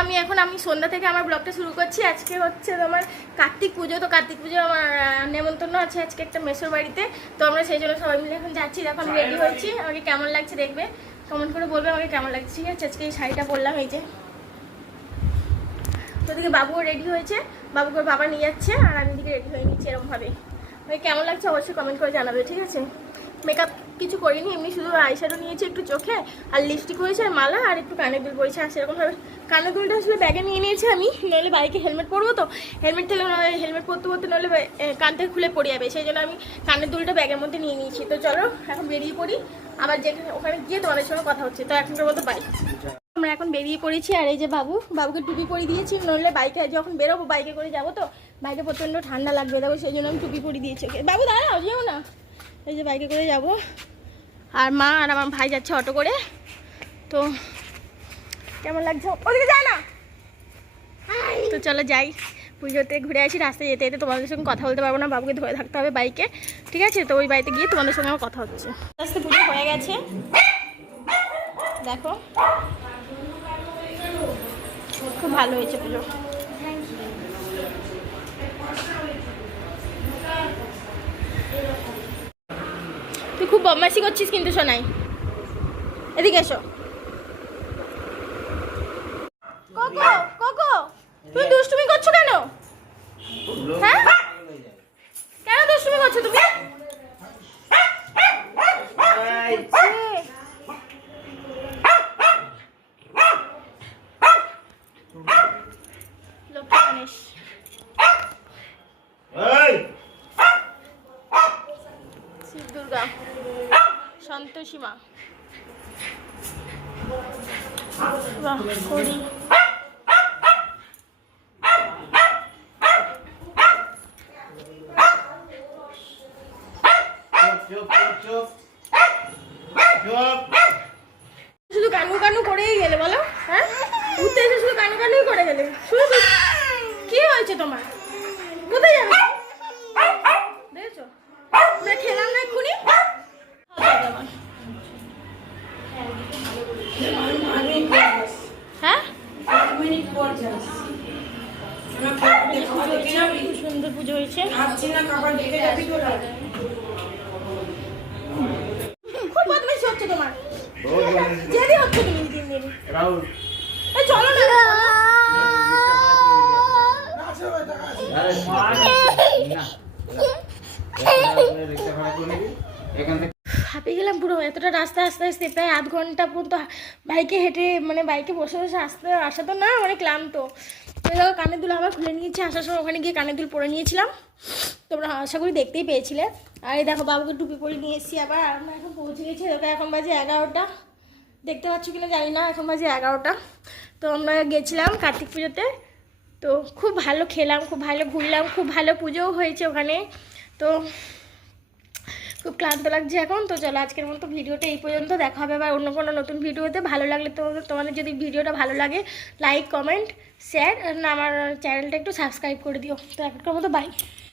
আমি সন্ধ্যা থেকে আমার ব্লগটা শুরু করছি। আজকে হচ্ছে তোমার কার্তিক পুজো। তো কার্তিক পুজো আমার নেমন্তন্ন আছে আজকে একটা মেসোর বাড়িতে। তো আমরা সেই জন্য সবাই মিলে এখন যাচ্ছি। এখন রেডি হয়েছি, আমাকে কেমন লাগছে দেখবে, কমেন্ট করে বলবে আমাকে কেমন লাগছে। ঠিক আছে, আজকে এই শাড়িটা পরলাম, এই যে। তো ওদিকে বাবুও রেডি হয়েছে, বাবুকে বাবা নিয়ে যাচ্ছে, আর আমি এদিকে রেডি হয়ে নিচ্ছি এরকমভাবে। আমাকে কেমন লাগছে অবশ্যই কমেন্ট করে জানাবে, ঠিক আছে। মেকআপ কিছু করিনি, এমনি শুধু আইশ্যাডো নিয়েছি একটু চোখে, আর লিপস্টিক হয়েছে, আর মালা, আর একটু কানের দুল পরেছে। আর সেরকমভাবে কানের দুলটা আসলে ব্যাগে নিয়ে নিয়েছি আমি, নইলে বাইকে হেলমেট পরবো, তো হেলমেট থেকে হেলমেট পরতে পরতে নইলে কান থেকে খুলে পড়ে যাবে, সেই জন্য আমি কানের দুলটা ব্যাগের মধ্যে নিয়ে নিয়েছি। তো চলো এখন বেরিয়ে পড়ি, আবার যেখানে ওখানে গিয়ে তোমাদের সঙ্গে কথা হচ্ছে। তো এখনকার মতো বাই। আমরা এখন বেরিয়ে পড়েছি, আর এই যে বাবুকে টুপি পরিয়ে দিয়েছি, নইলে বাইকে যখন বেরোবো বাইকে করে যাবো, তো বাইকে প্রচণ্ড ঠান্ডা লাগবে, দেখো সেই জন্য আমি টুপি পরিয়ে দিয়েছি ওকে। বাবু দাঁড়াও, যেও না, এই যে বাইকে করে যাব, আর মা আর আমার ভাই যাচ্ছে অটো করে। তো কেমন লাগছে, ওদিকে যায় না। তো চলো যাই, পুজোতে ঘুরে আসি। রাস্তায় যেতে যেতে তোমাদের সঙ্গে কথা বলতে পারবো না, বাবুকে ধরে থাকতে হবে বাইকে, ঠিক আছে। তো ওই বাড়িতে গিয়ে তোমাদের সঙ্গে আমার কথা হচ্ছে। আস্তে পুজো হয়ে গেছে, দেখো খুব ভালো হয়েছে পুজো। তুই খুব বদমাইশি করছিস কিন্তু সোনাই, এদিকে এসো। কোকো কোকো, তুমি দুষ্টুমি করছো কেন? হ্যাঁ, কেন দুষ্টুমি করছো তুমি? লক্ষ্মী গণেশ, শিব দুর্গা, সন্তোষী মা, হরি, শুধু কানু কানু করেই গেলে বলো। হ্যাঁ, ঘুরতে এসে শুধু কানু কানুই করে গেলে, শুধু কি হয়েছে তোমার? কোথায় যাবে দেখেছো? আমরা খেলাম না এক্ষুনি। হ্যাঁ, সুন্দর পুজো হয়েছে, খুব বদমাইশি হচ্ছে তোমার, জেদি হচ্ছে তুমি দিন দিন। চলো না, হাঁপিয়ে গেলাম পুরো। এতটা রাস্তা আস্তে আস্তে প্রায় আধ ঘন্টা পর্যন্ত বাইকে হেঁটে, মানে বাইকে বসে বসে আসা তো না, মানে ক্লান্ত। তো দেখো কানের দুল আবার খুলে নিয়েছি, আসার সময় ওখানে গিয়ে কানের দুল পরে নিয়েছিলাম, তোমরা আশা করি দেখতেই পেয়েছিলে। আর এই দেখো বাবুকে টুপি পরে নিয়ে এসেছি আবার। আমরা এখন পৌঁছে গেছি, দেখো এখন বাজে 11টা, দেখতে পাচ্ছ কিনা জানি না, এখন বাজে 11টা। তো আমরা গেছিলাম কার্তিক পুজোতে, তো খুব ভালো খেলাম, খুব ভালো ঘুরলাম, খুব ভালো পুজোও হয়েছে ওখানে। তো খুব ক্লান্ত লাগছে এখন। তো চলো আজকের মতো ভিডিওটা এই পর্যন্ত, দেখা হবে আবার অন্য কোনো নতুন ভিডিওতে। ভালো লাগলে তোমাদের যদি ভিডিওটা ভালো লাগে, লাইক কমেন্ট শেয়ার, আর আমার চ্যানেলটা একটু সাবস্ক্রাইব করে দিও। তো এখনকার মতো বাই।